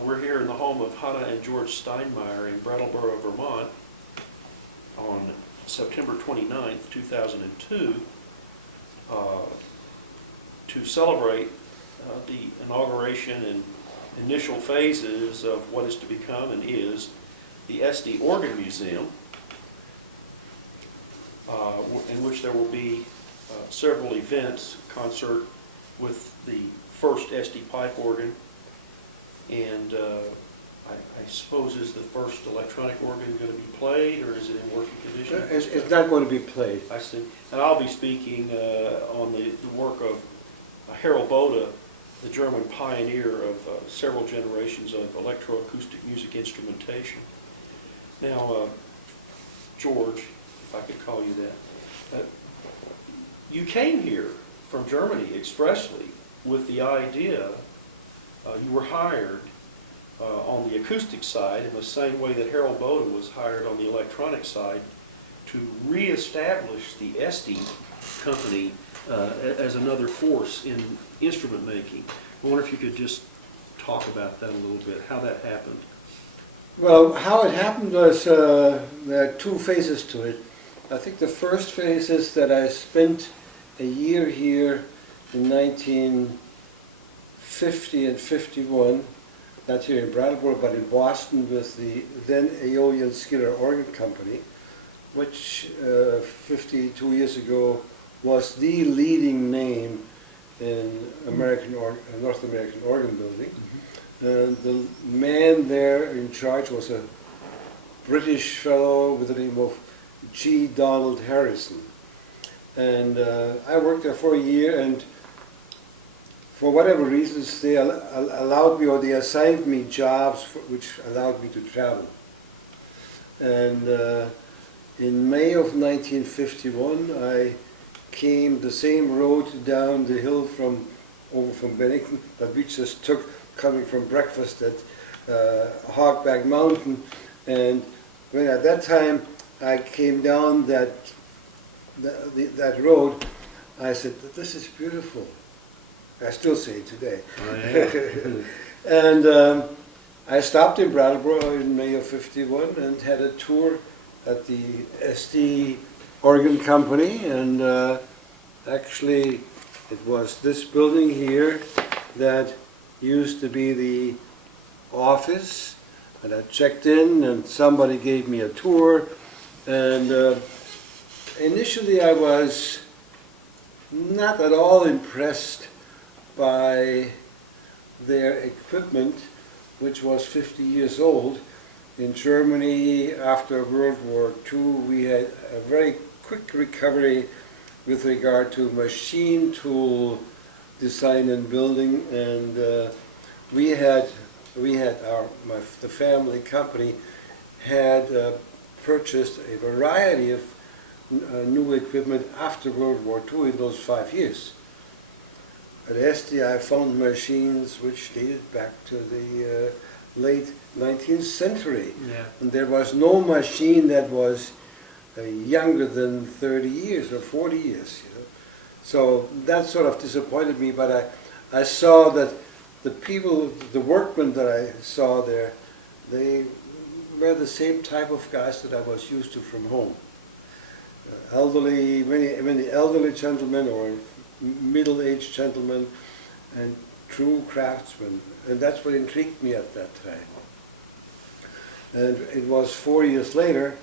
We're here in the home of Hannah and Georg Steinmeyer in Brattleboro, Vermont on September 29th, 2002 to celebrate the inauguration and initial phases of what is to become and is the SD Organ Museum, in which there will be several events, concert with the first SD pipe organ, and I suppose is the first electronic organ going to be played, or is it in working condition? It's not going to be played. I see. And I'll be speaking on the work of Harald Bode, the German pioneer of several generations of electroacoustic music instrumentation. Now, Georg, if I could call you that, you came here from Germany expressly with the idea, you were hired on the acoustic side in the same way that Harald Bode was hired on the electronic side to reestablish the SD company as another force in instrument making. I wonder if you could just talk about that a little bit, how that happened. Well, how it happened was there are two phases to it. I think the first phase is that I spent a year here in 1950 and 51, not here in Brattleboro, but in Boston with the then Aeolian Skinner Organ Company, which 52 years ago was the leading name in North American organ building. And the man there in charge was a British fellow with the name of G. Donald Harrison. And I worked there for a year, and for whatever reasons they allowed me, or they assigned me jobs which allowed me to travel. And in May of 1951 I came the same road down the hill over from Bennington that we just took coming from breakfast at Hogback Mountain. And when at that time I came down that road, I said, "This is beautiful." I still say it today. Oh, yeah. And I stopped in Brattleboro in May of 51 and had a tour at the SD Organ Company, and actually it was this building here that used to be the office, and I checked in and somebody gave me a tour, and initially I was not at all impressed by their equipment, which was 50 years old. In Germany, after World War II, we had a very quick recovery with regard to machine tool design and building, and the family company had purchased a variety of new equipment after World War II in those 5 years. At SD I found machines which dated back to the late 19th century. Yeah. And there was no machine that was younger than 30 years or 40 years. You know? So that sort of disappointed me, but I saw that the people, the workmen that I saw there, they were the same type of guys that I was used to from home. Many elderly gentlemen or middle-aged gentlemen and true craftsmen, and that's what intrigued me at that time. And it was 4 years later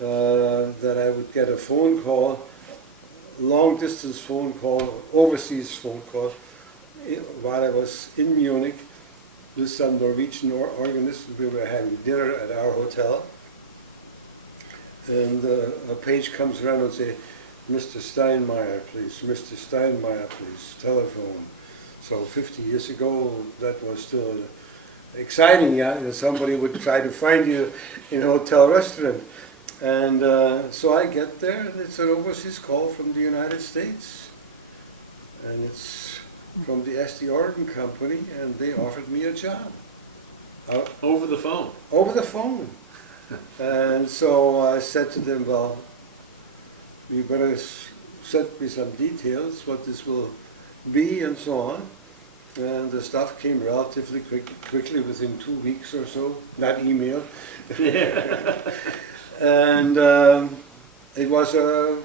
that I would get a phone call, long-distance phone call, overseas phone call, while I was in Munich with some Norwegian organists. We were having dinner at our hotel, and a page comes around and says, "Mr. Steinmeyer, please, Mr. Steinmeyer, please, telephone." So 50 years ago, that was still exciting, yeah? Somebody would try to find you in a hotel restaurant. And so I get there, and it's an overseas call from the United States. And it's from the SD Organ Company, and they offered me a job. Over the phone? Over the phone. And so I said to them, "Well, you better send me some details, what this will be," and so on. and the stuff came relatively quickly, within 2 weeks or so, not email. And it was a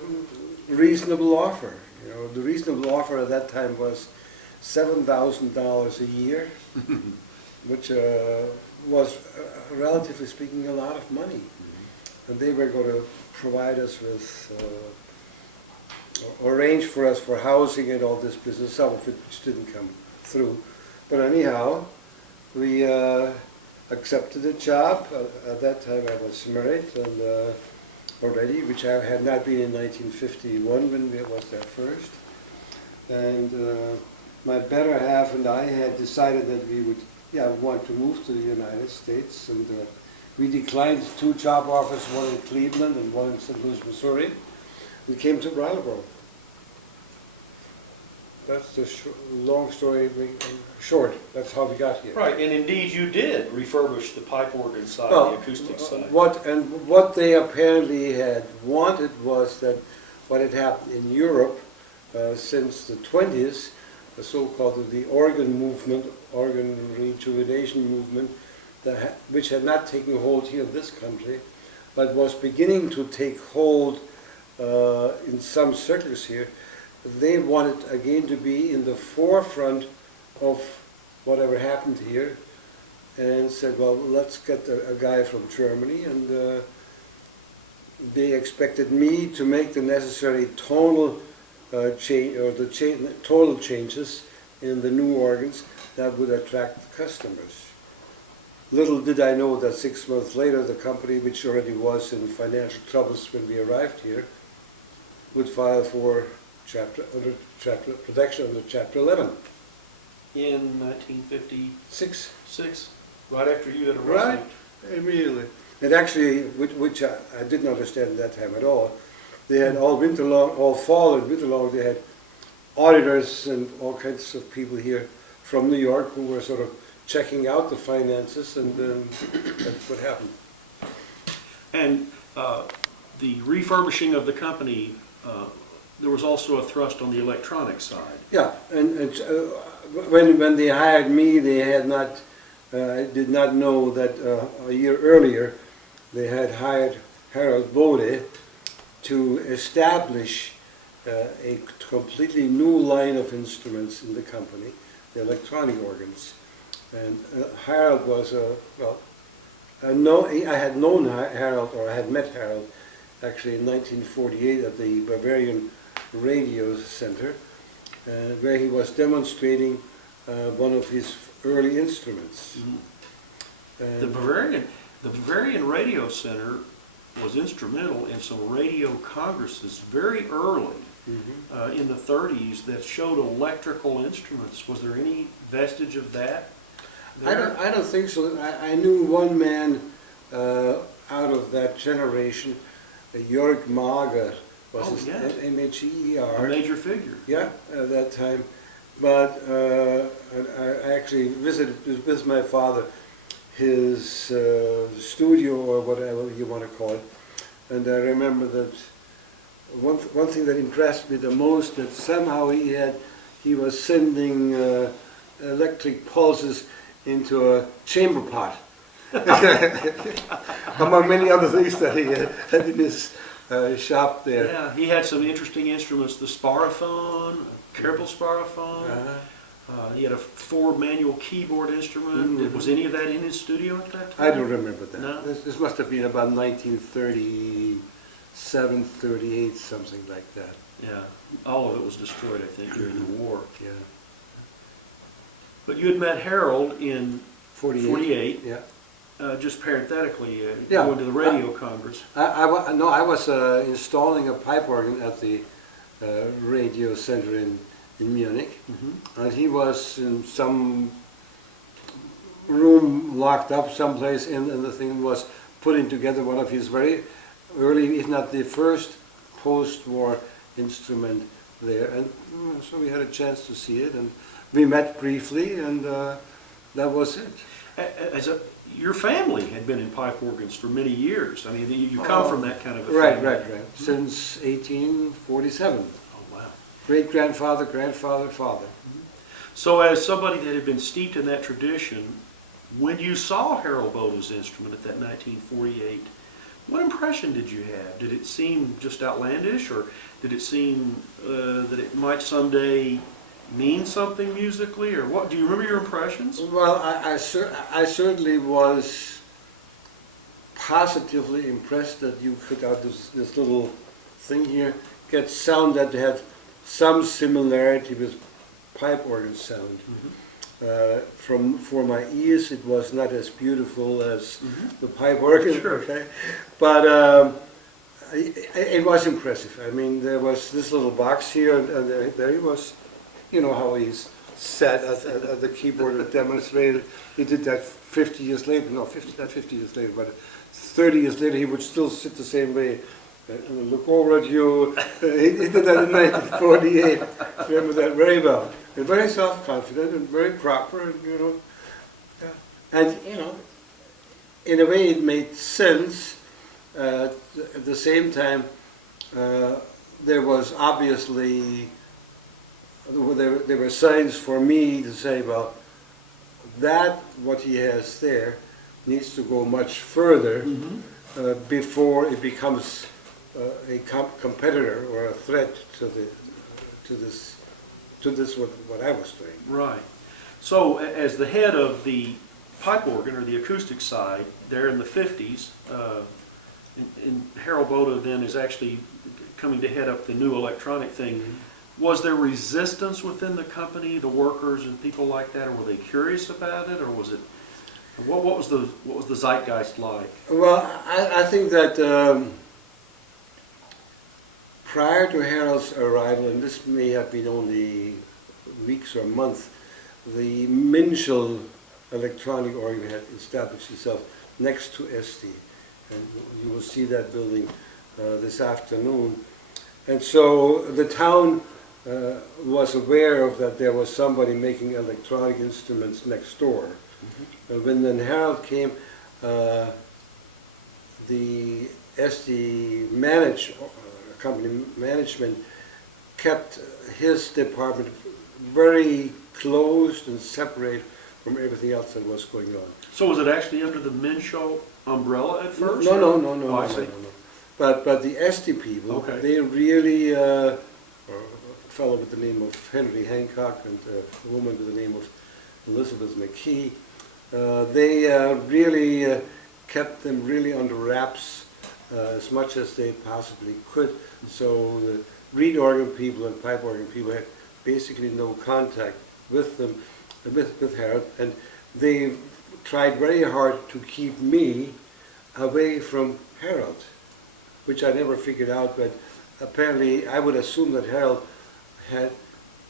reasonable offer. You know, the reasonable offer at that time was $7,000 a year, which was, relatively speaking, a lot of money. And they were going to provide us with, arrange for us for housing and all this business, some of it which didn't come through. But anyhow, we accepted the job. At that time I was married and already, which I had not been in 1951 when we was there first. And my better half and I had decided that we would want to move to the United States, and we declined 2 job offers, one in Cleveland and one in St. Louis, Missouri. We came to Brattleboro. That's the long story short. That's how we got here. Right, and indeed you did refurbish the pipe organ side, the acoustic side. What they apparently had wanted was that what had happened in Europe since the 20s, the so-called the organ movement, organ rejuvenation movement, which had not taken hold here in this country, but was beginning to take hold in some circles here. They wanted again to be in the forefront of whatever happened here, and said, well, let's get a guy from Germany, and they expected me to make the necessary tonal change, or the total changes in the new organs that would attract customers. Little did I know that 6 months later, the company, which already was in financial troubles when we arrived here, would file for protection under Chapter 11. In 1956, Six. right after you had arrived. Right, immediately. And actually, which I didn't understand at that time at all, they had all winter long, all fall and winter long, they had auditors and all kinds of people here from New York who were sort of checking out the finances, and that's what happened. And the refurbishing of the company, there was also a thrust on the electronic side. Yeah, and when they hired me, they had not, did not know that a year earlier they had hired Harald Bode to establish a completely new line of instruments in the company, the electronic organs. And Harald was I had known Harald, or I had met Harald actually in 1948 at the Bavarian Radio Center, where he was demonstrating one of his early instruments. Mm-hmm. The Bavarian Radio Center was instrumental in some radio congresses very early in the 30s that showed electrical instruments. Was there any vestige of that there? I don't think so. I knew one man out of that generation, Georg was his M-H-E-R. A major figure. Yeah, at that time. But I actually visited with my father his studio, or whatever you want to call it. And I remember that one thing that impressed me the most, that somehow he was sending electric pulses into a chamber pot, among many other things that he had in his shop there. Yeah, he had some interesting instruments, the sparaphone, carpal sparaphone. He had a Ford manual keyboard instrument. Was any of that in his studio at that time? I don't remember that. No? This must have been about 1937, 38, something like that. Yeah, all of it was destroyed, I think, during the war. Yeah. But you had met Harold in 48. Yeah. Just parenthetically, Yeah. going to the radio congress. I was installing a pipe organ at the radio center in Munich, and he was in some room locked up someplace, and the thing was putting together one of his very early, if not the first, post-war instrument there. And so we had a chance to see it, and we met briefly, and that was it. Your family had been in pipe organs for many years. I mean, you come from that kind of a Right. family. Since 1847. Oh, wow. Great-grandfather, grandfather, father. So as somebody that had been steeped in that tradition, when you saw Harald Bode's instrument at that 1948, what impression did you have? Did it seem just outlandish, or did it seem that it might someday mean something musically, or what? Do you remember your impressions? Well, I certainly was positively impressed that you could out this little thing here get sound that had some similarity with pipe organ sound. For my ears, it was not as beautiful as the pipe organ, Sure. okay? But it was impressive. I mean, there was this little box here, and there he was. You know how he's sat at the keyboard and demonstrated. He did that 50 years later. No, not 50 years later, but 30 years later, he would still sit the same way and look over at you. He did that in 1948. I remember that very well. And very self-confident and very proper, and in a way it made sense. At the same time, there was obviously there were signs for me to say, well, that what he has there needs to go much further before it becomes a competitor or a threat to this what I was doing. Right. So as the head of the pipe organ or the acoustic side, there in the 50s, and Harald Bode then is actually coming to head up the new electronic thing. Was there resistance within the company, the workers and people like that, or were they curious about it, or was it? What was the zeitgeist like? Well, I think that prior to Harald's arrival, and this may have been only weeks or months, the Minshall electronic organ had established itself next to SD, and you will see that building this afternoon. And so the town was aware of that there was somebody making electronic instruments next door. When then Harald came, the SD company management kept his department very closed and separate from everything else that was going on. So was it actually under the Minshall umbrella at first? No. Oh, I see. But the SD people, Okay. they really, a fellow with the name of Henry Hancock and a woman with the name of Elizabeth McKee, they really kept them really under wraps as much as they possibly could. So the reed organ people and pipe organ people had basically no contact with them, with Harald, and they tried very hard to keep me away from Harald, which I never figured out, but apparently I would assume that Harald had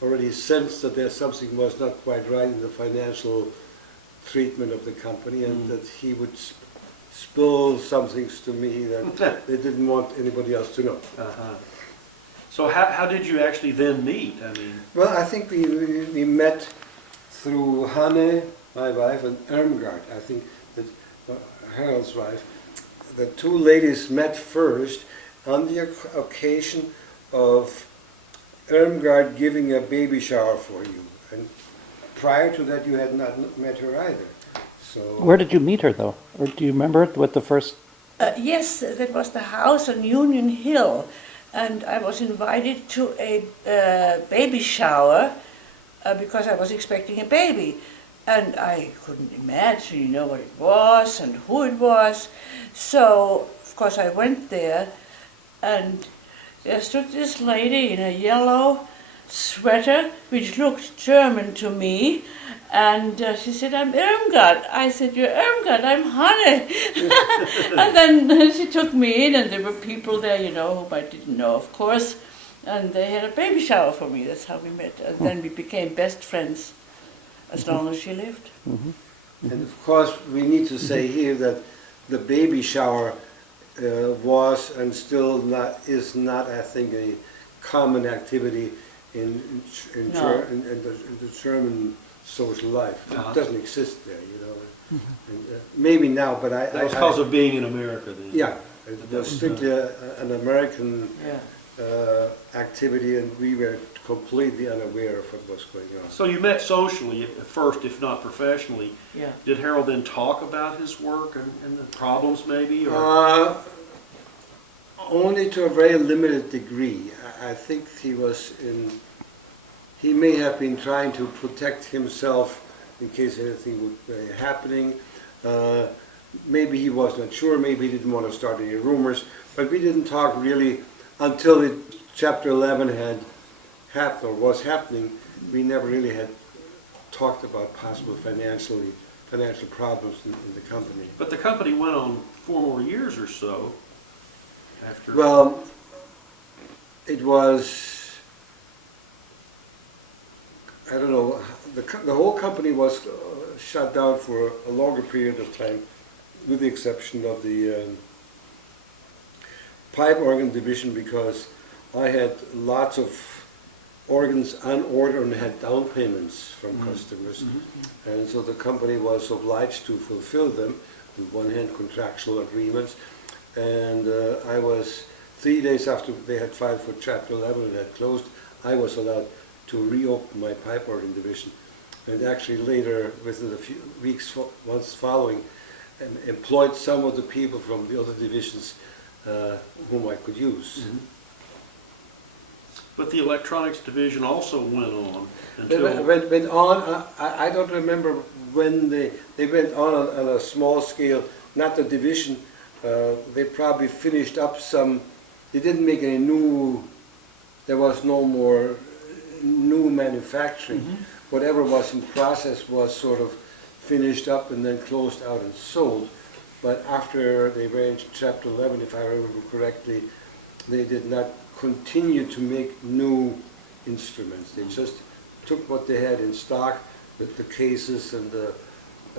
already sensed that there something was not quite right in the financial treatment of the company, and that he would spill some things to me that they didn't want anybody else to know. So how did you actually then meet? I mean, Well, I think we met through Hannah, my wife, and Irmgard. I think that Harald's wife. The two ladies met first on the occasion of Irmgard giving a baby shower for you. And prior to that, you had not met her either. So Where did you meet her, though? Or do you remember what the first... Yes, that was the house on Union Hill, and I was invited to a baby shower because I was expecting a baby. And I couldn't imagine, what it was and who it was. So, of course, I went there, and there stood this lady in a yellow sweater, which looked German to me, and she said, "I'm Irmgard." I said, "You're Irmgard, I'm Hannah." And then she took me in, and there were people there, whom I didn't know, of course, and they had a baby shower for me. That's how we met, and then we became best friends. As long as she lived. And of course, we need to say here that the baby shower was and still is not, I think, a common activity in the German social life. It doesn't exist there, And, maybe now, but that was because of being in America then. Yeah, it was strictly an American activity. activity, and we were completely unaware of what was going on. So you met socially at first, if not professionally. Yeah. Did Harold then talk about his work and the problems maybe? Or? Only to a very limited degree. I think he may have been trying to protect himself in case anything would be happening. Maybe he was not sure, maybe he didn't want to start any rumors, but we didn't talk really until chapter 11 had happened or was happening. We never really had talked about possible financial problems in the company. But the company went on 4 more years or so after. Well, it was, I don't know, the whole company was shut down for a longer period of time, with the exception of the pipe organ division, because I had lots of organs on order and had down payments from customers. And so the company was obliged to fulfill them, with one hand contractual agreements. And I was, 3 days after they had filed for Chapter 11 and had closed, I was allowed to reopen my pipe organ division. And actually later, within a few months following, employed some of the people from the other divisions whom I could use. But the electronics division also went on They until. went on, I don't remember when they went on a small scale, not the division. They probably finished up some, they didn't make any new, there was no more new manufacturing. Whatever was in process was sort of finished up and then closed out and sold. But after they were in Chapter 11, if I remember correctly, they did not continue to make new instruments. They just took what they had in stock, with the cases and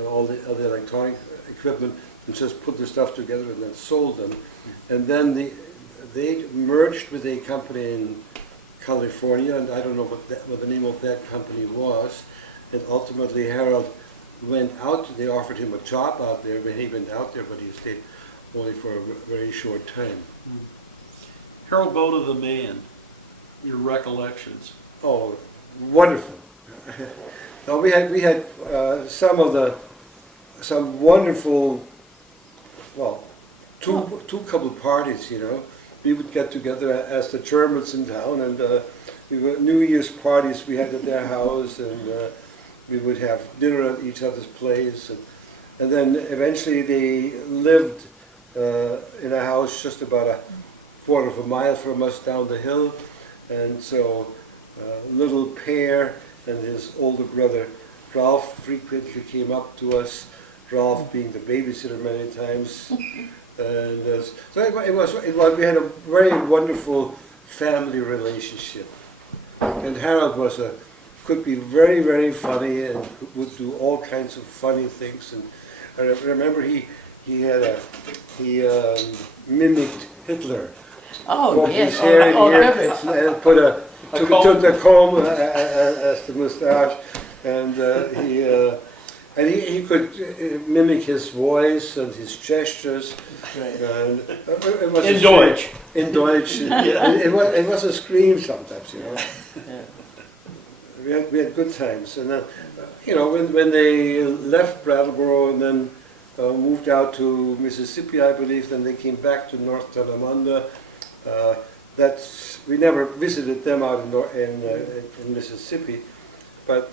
all the other electronic equipment, and just put the stuff together and then sold them. And then they merged with a company in California, and I don't know what the name of that company was. And ultimately Harold went out, they offered him a job out there, but he went out there, but he stayed only for a very short time. Harold Bode the man, your recollections. Oh, wonderful. Now we had some wonderful, well, two couple parties, you know. We would get together as the Germans in town, and we were New Year's parties we had at their house, and we would have dinner at each other's place, and then eventually they lived in a house just about a quarter of a mile from us down the hill, and so little Per and his older brother Ralph frequently came up to us, Ralph being the babysitter many times. And so it was, we had a very wonderful family relationship. And Harold could be very, very funny and would do all kinds of funny things. And I remember he mimicked Hitler. Oh, yes. His hair in here Herbert. and took the comb as the moustache, and he could mimic his voice and his gestures. And it was In Deutsch. In Deutsch. It was a scream sometimes, you know. Yeah. We had good times, and then, you know, when they left Brattleboro and then moved out to Mississippi, I believe, then they came back to North Tonawanda. We never visited them out in Mississippi, but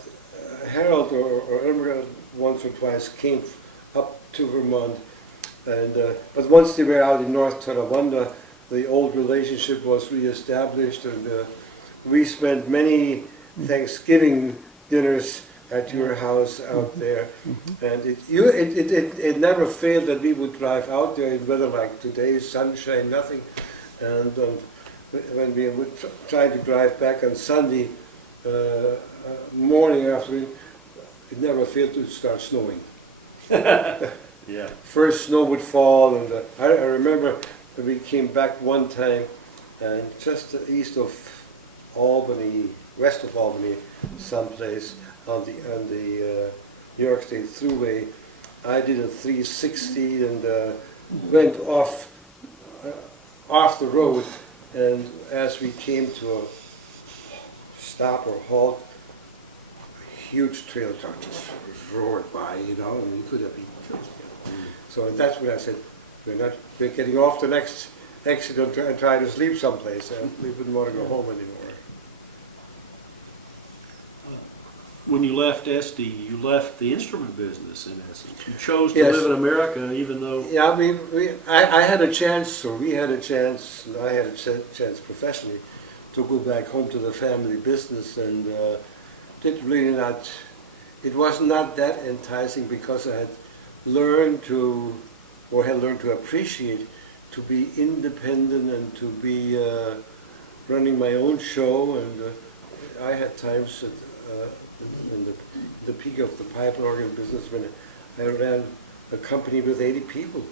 Harold or Elmer once or twice came up to Vermont, and but once they were out in North Tonawanda, the old relationship was reestablished, and we spent many Thanksgiving dinners at your house out there, and it never failed that we would drive out there in weather like today, sunshine, nothing, and when we would try to drive back on Sunday morning after it never failed to start snowing. Yeah. First snow would fall, and I remember when we came back one time, and just east of Albany, west of Albany, someplace on the New York State Thruway, I did a 360 and went off the road, And as we came to a stop or halt, huge trail truck just roared by, you know, and we could have been killed. So that's when I said, we're getting off the next exit and try to sleep someplace. We wouldn't want to go home anymore. When you left Esty, you left the instrument business in essence. You chose to Yes. live in America even though... Yeah, I had a chance, or we had a chance, and I had a chance professionally to go back home to the family business, and did really not, it was not that enticing because I had learned to appreciate to be independent and to be running my own show, and I had times that in the peak of the pipe organ business when I ran a company with 80 people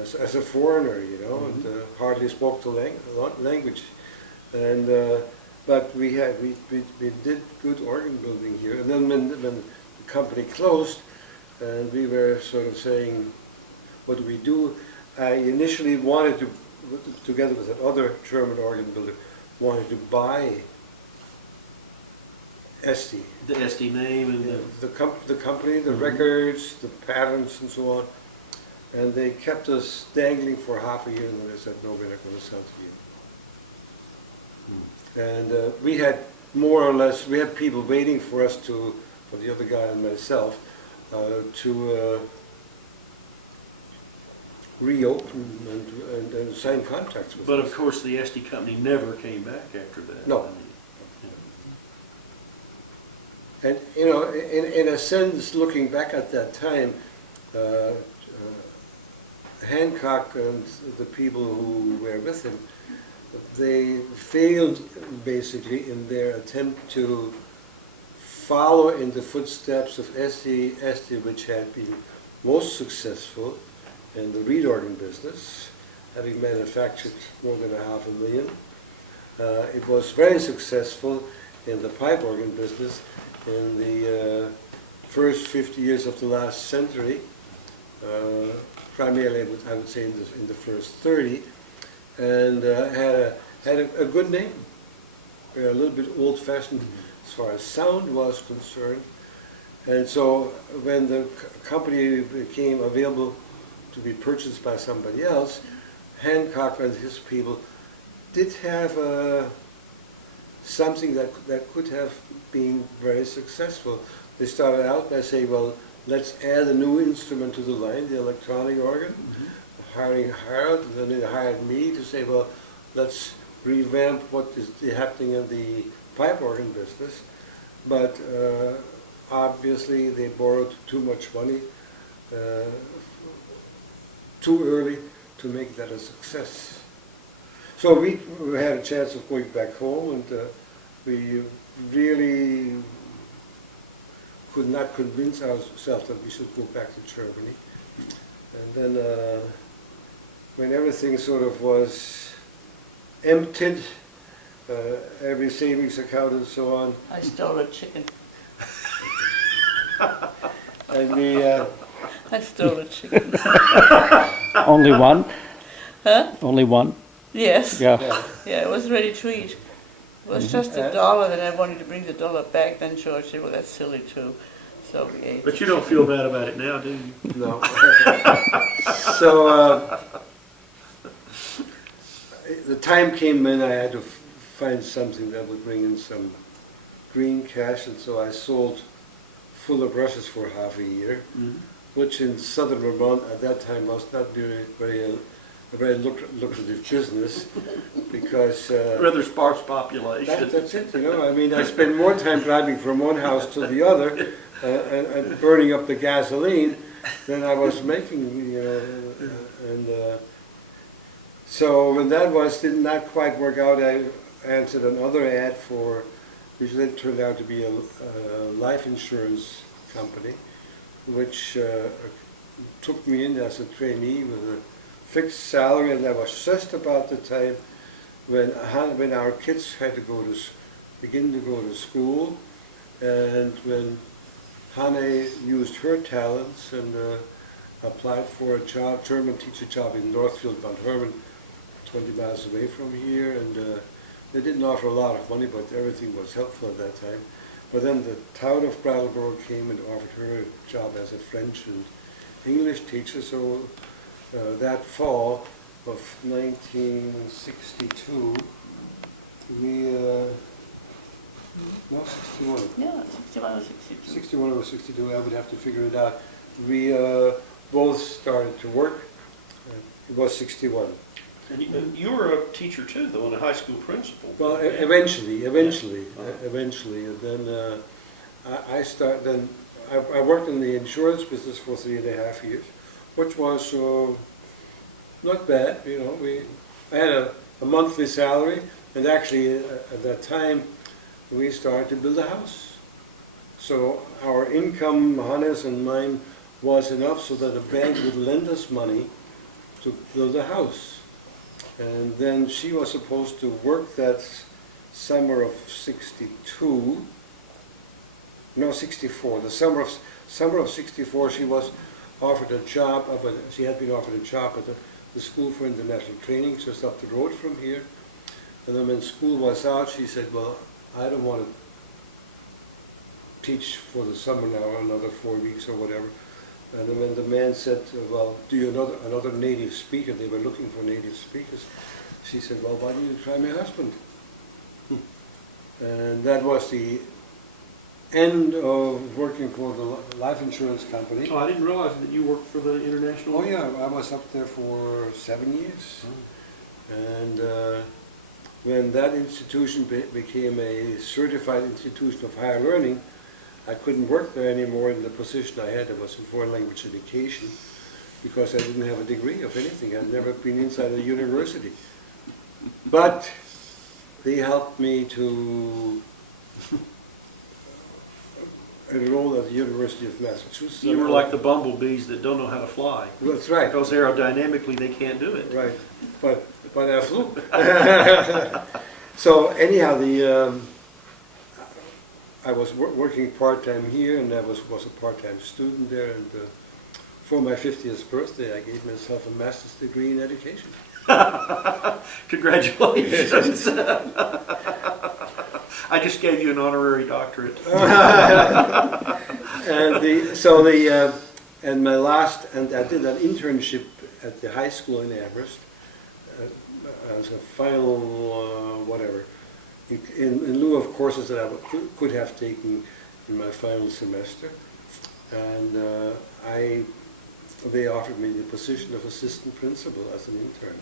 as a foreigner, you know, and hardly spoke the language. And but we did good organ building here. And then when the company closed, and we were sort of saying, what do we do? I initially wanted to, together with another German organ builder, wanted to buy Esty. The Esty name and The company, the records, the patents and so on. And they kept us dangling for half a year, and then they said, no, we're not going to sell to you. And we had more or less, we had people waiting for us to, for the other guy and myself, to reopen and sign contracts with But us. of course, the Esty company never came back after that. No. And, you know, in a sense, looking back at that time, Hancock and the people who were with him, they failed basically in their attempt to follow in the footsteps of Esty, which had been most successful in the reed organ business, having manufactured more than 500,000. It was very successful in the pipe organ business in the first 50 years of the last century, primarily I would say in the first 30, and had a good name. We were a little bit old-fashioned as far as sound was concerned, and so when the company became available to be purchased by somebody else, Hancock and his people did have something that could have been very successful. They started out by saying, well, let's add a new instrument to the line, the electronic organ, hiring Harald, and then they hired me to say, well, let's revamp what is happening in the pipe organ business. But obviously they borrowed too much money too early to make that a success. So we had a chance of going back home, and we really could not convince ourselves that we should go back to Germany. And then when everything sort of was emptied, every savings account and so on, I stole a chicken. and we I stole a chicken. Only one? Huh? Only one? Yes. Yeah. Yeah, it was ready to eat. It was just $1, and I wanted to bring the dollar back. Then George said, well, that's silly too. So we ate. But you don't feel bad about it now, do you? no. So the time came when I had to find something that would bring in some green cash, and so I sold fuller brushes for half a year, which in southern Vermont at that time was not a very lucrative business, because Rather sparse population. that's it, you know. I mean, I spend more time driving from one house to the other and burning up the gasoline than I was making, you know. And so when that did not quite work out, I answered another ad for, which then turned out to be a life insurance company, which took me in as a trainee with a fixed salary, and that was just about the time when our kids had to begin to go to school, and when Hannah used her talents and applied for a job, German teacher job in Northfield, Mount Herman, 20 miles away from here, and they didn't offer a lot of money, but everything was helpful at that time. But then the town of Brattleboro came and offered her a job as a French and English teacher, so that fall of 1962, we, no, 61. Yeah, 61 or 62. 61 or 62, I would have to figure it out. We both started to work. It was 61. And you were a teacher too, though, and a high school principal. Well, Yeah. eventually, Uh-huh. and then I worked in the insurance business for 3.5 years, which was not bad. You know, I had a monthly salary, and actually at that time we started to build a house. So our income, Hannah's and mine, was enough so that a bank would lend us money to build a house. And then she was supposed to work that summer of 62, no, 64, the summer of 64, she was offered a job, she had been offered a job at the School for International Training, just up the road from here. And then when school was out, she said, well, I don't want to teach for the summer now, another 4 weeks or whatever. And then when the man said, well, do you know another native speaker? They were looking for native speakers. She said, well, why don't you try my husband? And that was the end of working for the life insurance company. Oh, I didn't realize that you worked for the international. Oh yeah, I was up there for 7 years. And when that institution became a certified institution of higher learning, I couldn't work there anymore in the position I had. It was in foreign language education, because I didn't have a degree of anything. I'd never been inside a university. But they helped me to enroll at the University of Massachusetts. You were like the bumblebees that don't know how to fly. That's right. Because aerodynamically they can't do it. Right, but I flew. So anyhow, I was working part-time here, and I was a part-time student there, and for my 50th birthday I gave myself a master's degree in education. Congratulations. I just gave you an honorary doctorate. And my last, and I did an internship at the high school in Amherst as a final whatever, in lieu of courses that I could have taken in my final semester, and they offered me the position of assistant principal as an intern.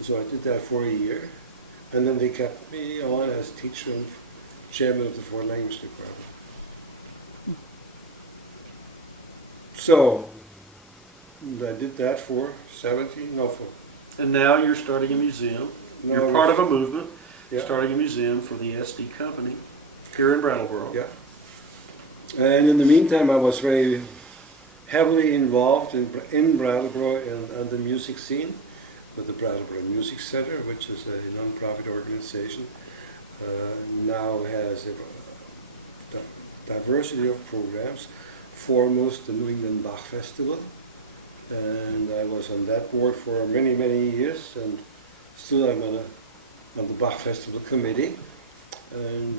So I did that for a year, and then they kept me on as teacher and chairman of the foreign language department. So I did that for 17, no, for. And now you're starting a museum. No, You're part of a movement, Yeah. starting a museum for the SD company here in Brattleboro. Yeah. And in the meantime, I was very heavily involved in Brattleboro and the music scene with the Brattleboro Music Center, which is a non-profit organization. Now has a diversity of programs, foremost the New England Bach Festival. And I was on that board for many, many years, and still I'm on the Bach Festival committee. And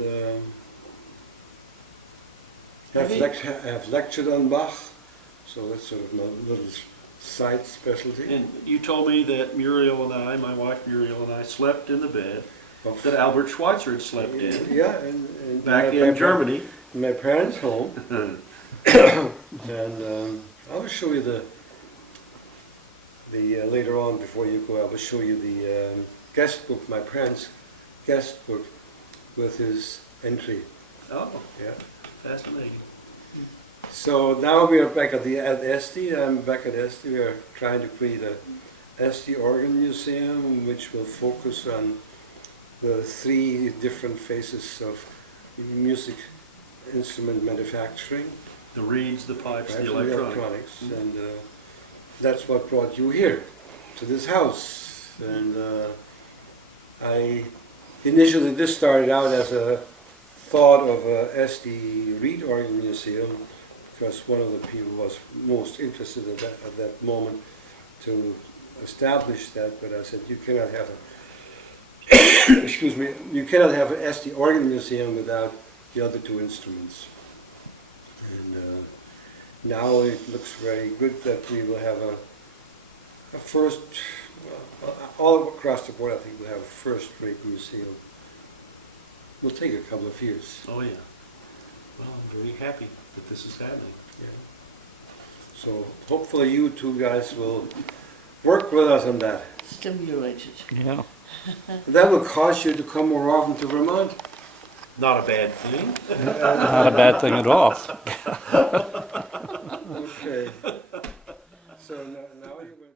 have lectured on Bach, so that's sort of my little side specialty. And you told me that Muriel and I, my wife Muriel and I, slept in the bed Of- that Albert Schweitzer had slept in Yeah, and back in Germany. in my parents' home. And I will show you the later on, before you go, I will show you the guest book, my parents' guest book with his entry. Oh, Yeah. fascinating. So now we are back at SD. I'm back at SD. We are trying to create a SD organ museum, which will focus on the 3 different phases of music instrument manufacturing. The reeds, the pipes, Right, the from electronics. and that's what brought you here, to this house. And initially this started out as a thought of a SD reed organ museum, because one of the people was most interested at that moment to established that, but I said you cannot have a, excuse me, you cannot have an SD organ museum without the other two instruments. And now it looks very good that we will have a first, all across the board I think we'll have a first-rate museum. Will take a couple of years. Oh, yeah. Well, I'm very happy that this is happening. Yeah. So hopefully you two guys will work with us on that. Stimulated. Yeah. That will cause you to come more often to Vermont. Not a bad thing. Not a bad thing at all. Okay. So now you're going